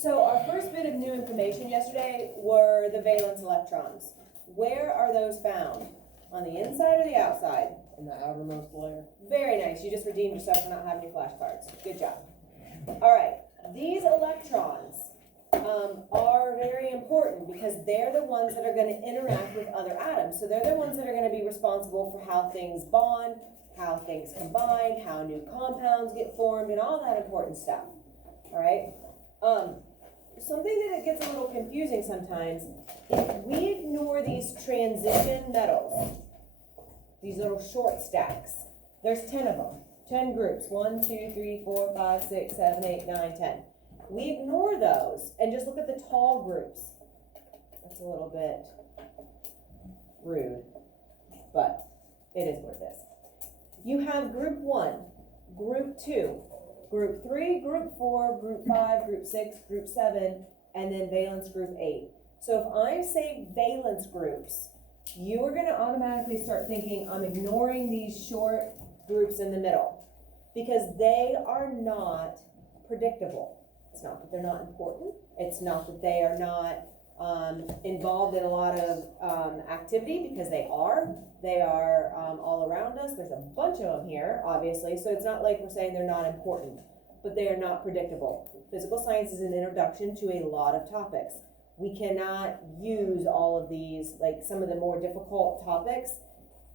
So our first bit of new information yesterday were the valence electrons. Where are those found? On the inside or the outside? In the outermost layer. Very nice. You just redeemed yourself for not having your flashcards. Good job. All right. These electrons are very important because they're the ones that are going to interact with other atoms. So they're the ones that are going to be responsible for how things bond, how things combine, how new compounds get formed, and all that important stuff. All right. Something that gets a little confusing sometimes, if we ignore these transition metals, these little short stacks, there's 10 of them, 10 groups, 1, 2, 3, 4, 5, 6, 7, 8, 9, 10. We ignore those and just look at the tall groups. That's a little bit rude, but it is what it is. You have group 1, group 2, group 3, group 4, group 5, group 6, group 7, and then valence group 8. So if I say valence groups, you are going to automatically start thinking, I'm ignoring these short groups in the middle because they are not predictable. It's not that they're not important. It's not that they are not involved in a lot of activity, because they are. They are all around us. There's a bunch of them here, obviously, so it's not like we're saying they're not important, but they are not predictable. Physical science is an introduction to a lot of topics. We cannot use all of these, like some of the more difficult topics,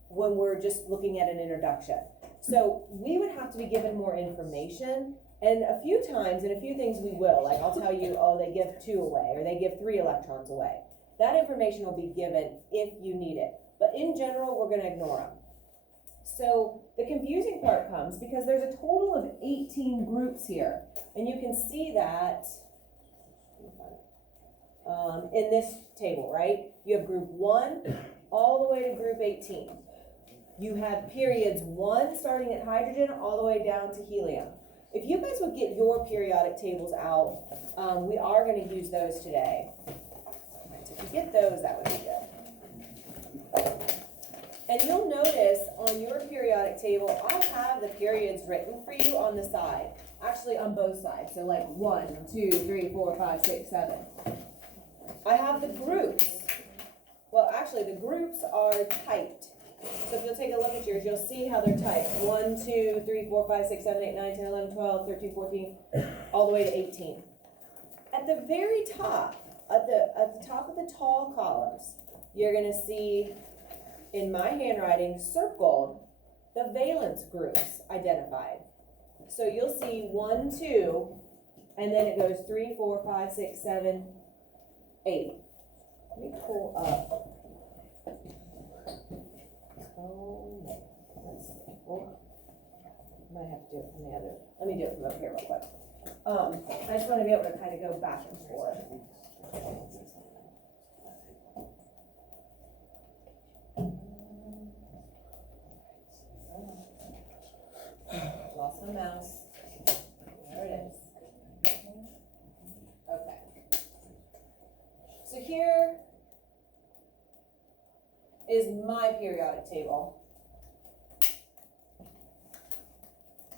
when we're just looking at an introduction. So we would have to be given more information, and a few times, and a few things we will, like I'll tell you, oh, they give 2 away, or they give 3 electrons away. That information will be given if you need it. But in general, we're going to ignore them. So the confusing part comes because there's a total of 18 groups here. And you can see that in this table, right? You have group 1 all the way to group 18. You have periods 1 starting at hydrogen all the way down to helium. If you guys would get your periodic tables out, we are going to use those today. So if you get those, that would be good. And you'll notice on your periodic table, I have the periods written for you on the side. Actually, on both sides. So like 1, 2, 3, 4, 5, 6, 7. I have the groups. Well, actually, the groups are typed. So if you'll take a look at yours, you'll see how they're typed. 1, 2, 3, 4, 5, 6, 7, 8, 9, 10, 11, 12, 13, 14, all the way to 18. At the very top, at the top of the tall columns, you're going to see, in my handwriting, circled, the valence groups identified. So you'll see 1, 2, and then it goes 3, 4, 5, 6, 7, 8. Let me pull up. Oh, let's see. Oh, might have to do it from the other. Let me do it from up here real quick. I just want to be able to kind of go back and forth. Lost my mouse. There it is. Okay. So here is my periodic table.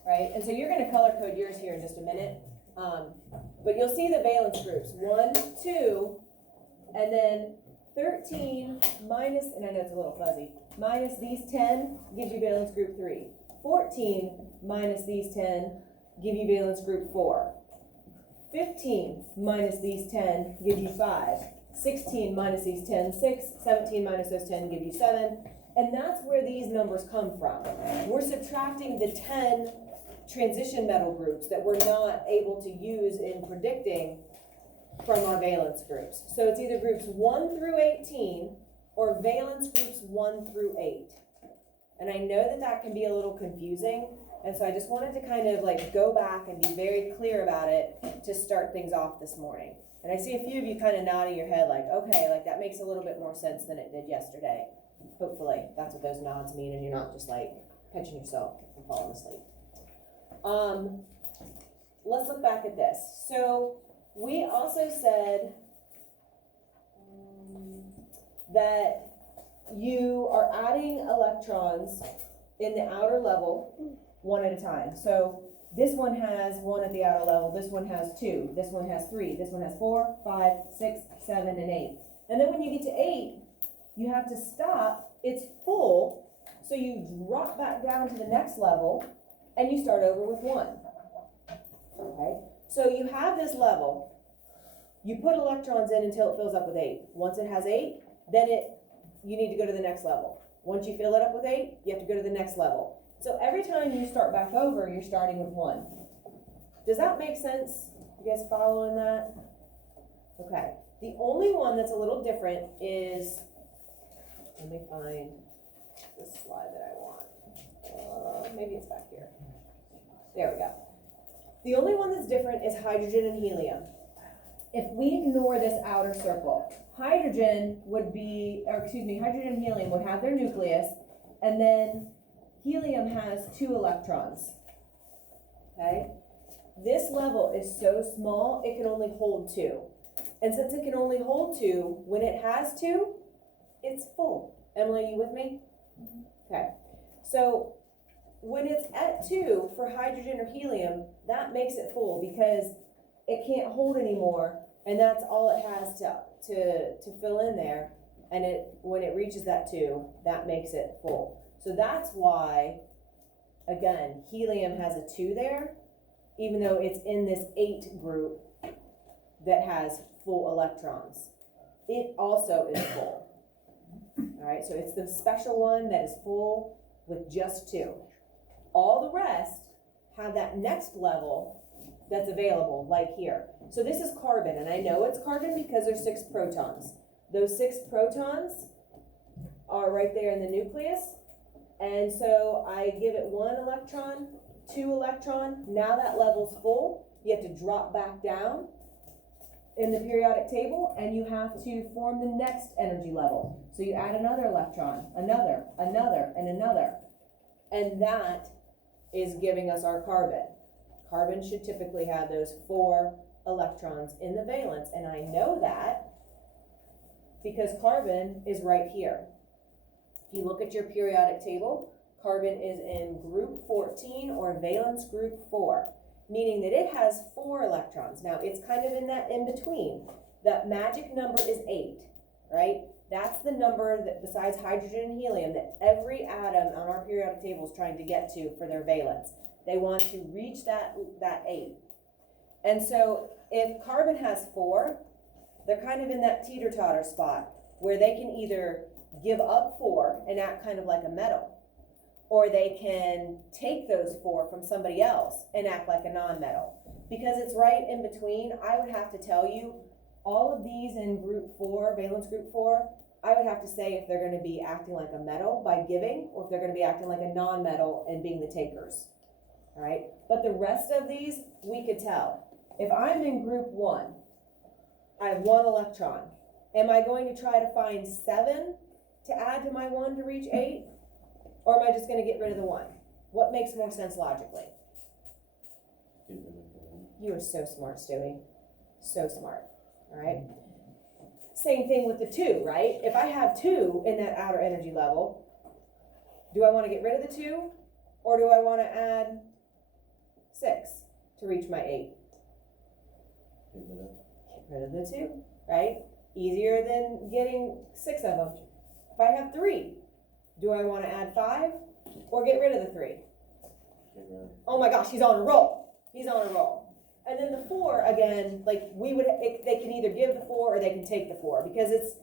Right? And so you're going to color code yours here in just a minute. But you'll see the valence groups. 1, 2, and then 13 minus, and I know it's a little fuzzy, minus these 10 gives you valence group 3. 14 minus these 10 give you valence group 4. 15 minus these 10 give you 5. 16 minus these 10, 6. 17 minus those 10 give you 7. And that's where these numbers come from. We're subtracting the 10 transition metal groups that we're not able to use in predicting from our valence groups. So it's either groups 1 through 18 or valence groups 1 through 8. And I know that that can be a little confusing, and so I just wanted to kind of like go back and be very clear about it to start things off this morning. And I see a few of you kind of nodding your head like, okay, like that makes a little bit more sense than it did yesterday. Hopefully that's what those nods mean and you're not just like catching yourself and falling asleep. Let's look back at this. So we also said that you are adding electrons in the outer level one at a time. So This one has 1 at the outer level, this one has 2, this one has 3, this one has 4, 5, 6, 7, and 8. And then when you get to 8, you have to stop, it's full, so you drop back down to the next level, and you start over with 1. Okay, so you have this level, you put electrons in until it fills up with 8. Once it has 8, then you need to go to the next level. Once you fill it up with 8, you have to go to the next level. So every time you start back over, you're starting with 1. Does that make sense? You guys following that? Okay. The only one that's a little different is, let me find the slide that I want. Maybe it's back here. There we go. The only one that's different is hydrogen and helium. If we ignore this outer circle, hydrogen and helium would have their nucleus, and then helium has 2 electrons, okay? This level is so small, it can only hold 2. And since it can only hold 2, when it has 2, it's full. Emily, you with me? Okay. So when it's at 2 for hydrogen or helium, that makes it full because it can't hold anymore, and that's all it has to fill in there. And when it reaches that 2, that makes it full. So that's why, again, helium has a 2 there, even though it's in this 8 group that has full electrons. It also is full. All right, so it's the special one that is full with just 2. All the rest have that next level that's available, like here. So this is carbon, and I know it's carbon because there's 6 protons. Those 6 protons are right there in the nucleus. And so I give it 1 electron, 2 electron. Now that level's full. You have to drop back down in the periodic table, and you have to form the next energy level. So you add another electron, another, and another. And that is giving us our carbon. Carbon should typically have those 4 electrons in the valence, and I know that because carbon is right here. If you look at your periodic table, carbon is in group 14 or valence group 4, meaning that it has 4 electrons. Now it's kind of in that in between. The magic number is 8, right? That's the number that, besides hydrogen and helium, that every atom on our periodic table is trying to get to for their valence. They want to reach that 8. And so if carbon has 4, they're kind of in that teeter-totter spot where they can either give up 4 and act kind of like a metal, or they can take those 4 from somebody else and act like a non-metal. Because it's right in between, I would have to tell you, all of these in group 4, valence group 4, I would have to say if they're going to be acting like a metal by giving, or if they're going to be acting like a non-metal and being the takers. All right, but the rest of these, we could tell. If I'm in group 1, I have 1 electron. Am I going to try to find 7 to add to my 1 to reach 8? Or am I just going to get rid of the 1? What makes more sense logically? You are so smart, Stewie. So smart. All right. Same thing with the 2, right? If I have 2 in that outer energy level, do I want to get rid of the 2? Or do I want to add 6 to reach my 8? Get rid of the 2, right? Easier than getting 6 of them. If I have 3, do I want to add 5 or get rid of the 3? Oh my gosh, he's on a roll. He's on a roll. And then the 4, again, like they can either give the 4 or they can take the 4 because it's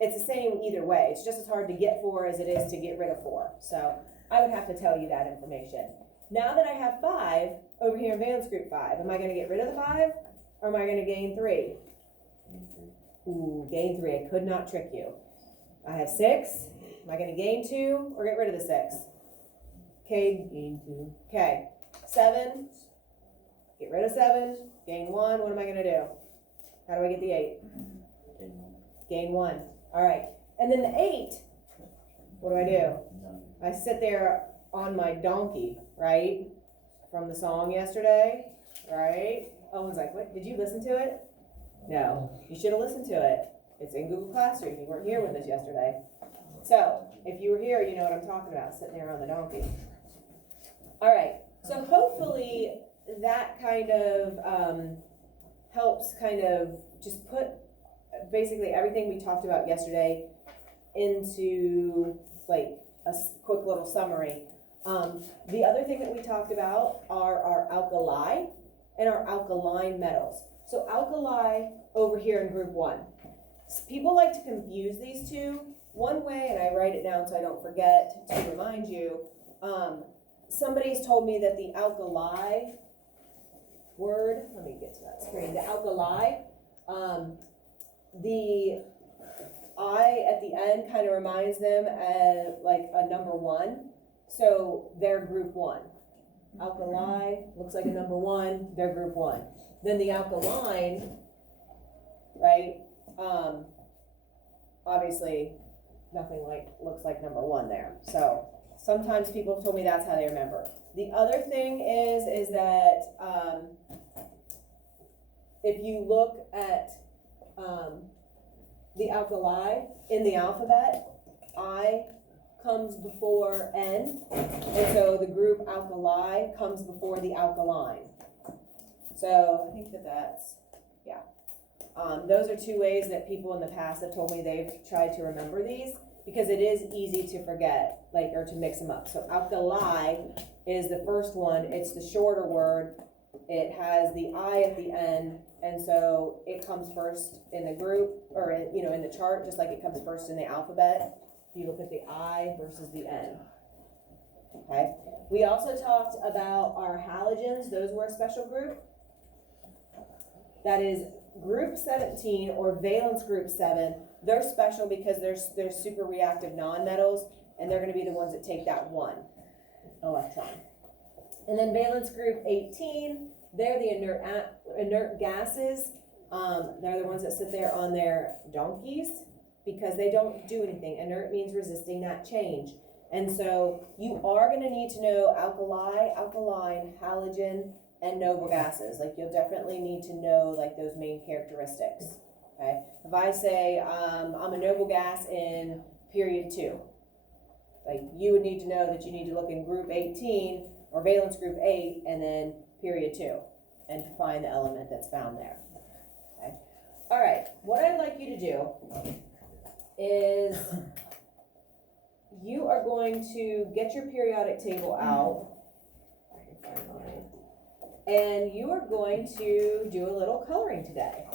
the same either way. It's just as hard to get 4 as it is to get rid of 4. So I would have to tell you that information. Now that I have 5 over here in valence group 5, am I going to get rid of the 5 or am I going to gain 3? Ooh, gain 3. I could not trick you. I have 6. Am I going to gain 2 or get rid of the 6? Okay, gain 2. Okay, 7. Get rid of 7. Gain 1. What am I going to do? How do I get the 8? Gain 1. All right. And then the 8, what do? I sit there on my donkey, right? From the song yesterday, right? Owen's like, what? Did you listen to it? No. You should have listened to it. It's in Google Classroom. You weren't here with us yesterday. So, if you were here, you know what I'm talking about, sitting there on the donkey. All right. So hopefully that kind of helps kind of just put basically everything we talked about yesterday into like a quick little summary. The other thing that we talked about are our alkali and our alkaline metals. So alkali over here in group 1. People like to confuse these two. One way, and I write it down so I don't forget to remind you, somebody's told me that the alkali word, let me get to that screen, the alkali, the I at the end kind of reminds them of like a number 1. So they're group 1. Alkali looks like a number 1, they're group 1. Then the alkaline, right? Obviously nothing looks like number 1 there. So sometimes people have told me that's how they remember. The other thing is that if you look at the alkali in the alphabet, I comes before N, and so the group alkali comes before the alkaline. So I think that's, yeah. Those are 2 ways that people in the past have told me they've tried to remember these, because it is easy to forget, like, or to mix them up. So alkali is the first one, it's the shorter word, it has the I at the end, and so it comes first in the group, or in, you know, in the chart, just like it comes first in the alphabet. If you look at the I versus the N. Okay. We also talked about our halogens. Those were a special group. That is group 17 or valence group 7. They're special because they're super reactive nonmetals, and they're going to be the ones that take that 1 electron. And then valence group 18, they're the inert gases. They're the ones that sit there on their donkeys, because they don't do anything. Inert means resisting that change. And so you are going to need to know alkali, alkaline, halogen, and noble gases. Like, you'll definitely need to know like those main characteristics. Okay. If I say I'm a noble gas in period 2, like, you would need to know that you need to look in group 18 or valence group 8 and then period 2 and to find the element that's found there. Okay. All right. What I'd like you to do is you are going to get your periodic table out, and you are going to do a little coloring today.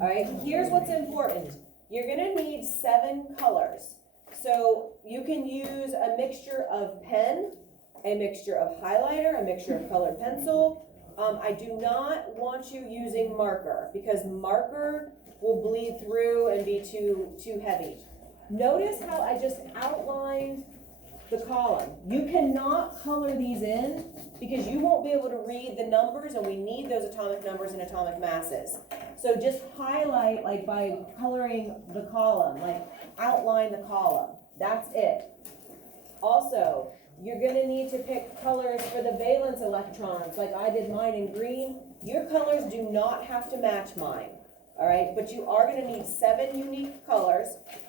All right, here's what's important. You're going to need 7 colors. So you can use a mixture of pen, a mixture of highlighter, a mixture of colored pencil. I do not want you using marker, because marker will bleed through and be too heavy. Notice how I just outlined the column. You cannot color these in because you won't be able to read the numbers, and we need those atomic numbers and atomic masses. So just highlight, like, by coloring the column, like outline the column. That's it. Also, you're going to need to pick colors for the valence electrons, like I did mine in green. Your colors do not have to match mine. All right, but you are going to need 7 unique colors,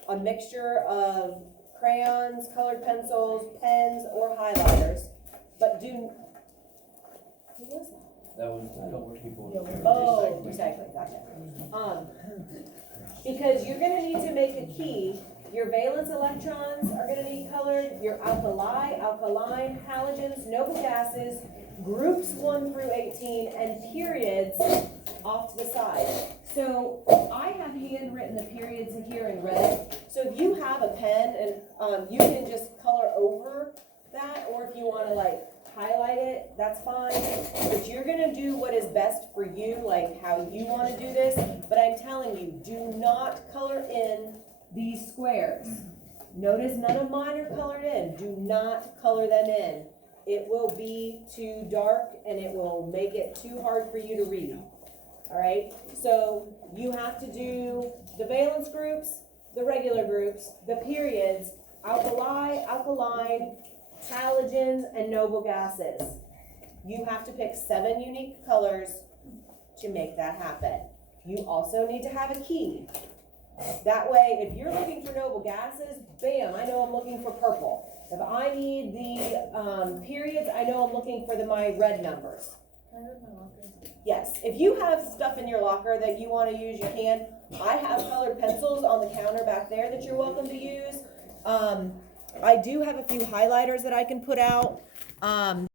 a mixture of crayons, colored pencils, pens, or highlighters. But who was that? That was a couple of people. Oh, recycling, gotcha. Because you're going to need to make a key. Your valence electrons are going to be colored. Your alkali, alkaline, halogens, noble gases, groups 1 through 18, and periods off to the side. So I have handwritten the periods here in red. So if you have a pen, and you can just color over that, or if you want to like highlight it, that's fine. But you're going to do what is best for you, like how you want to do this. But I'm telling you, do not color in these squares. Notice none of mine are colored in. Do not color them in. It will be too dark and it will make it too hard for you to read. All right, so you have to do the valence groups, the regular groups, the periods, alkali, alkaline, halogens, and noble gases. You have to pick 7 unique colors to make that happen. You also need to have a key. That way, if you're looking for noble gases, bam, I know I'm looking for purple. If I need the periods, I know I'm looking for my red numbers. Can I go to my locker? Yes, if you have stuff in your locker that you want to use, you can. I have colored pencils on the counter back there that you're welcome to use. I do have a few highlighters that I can put out.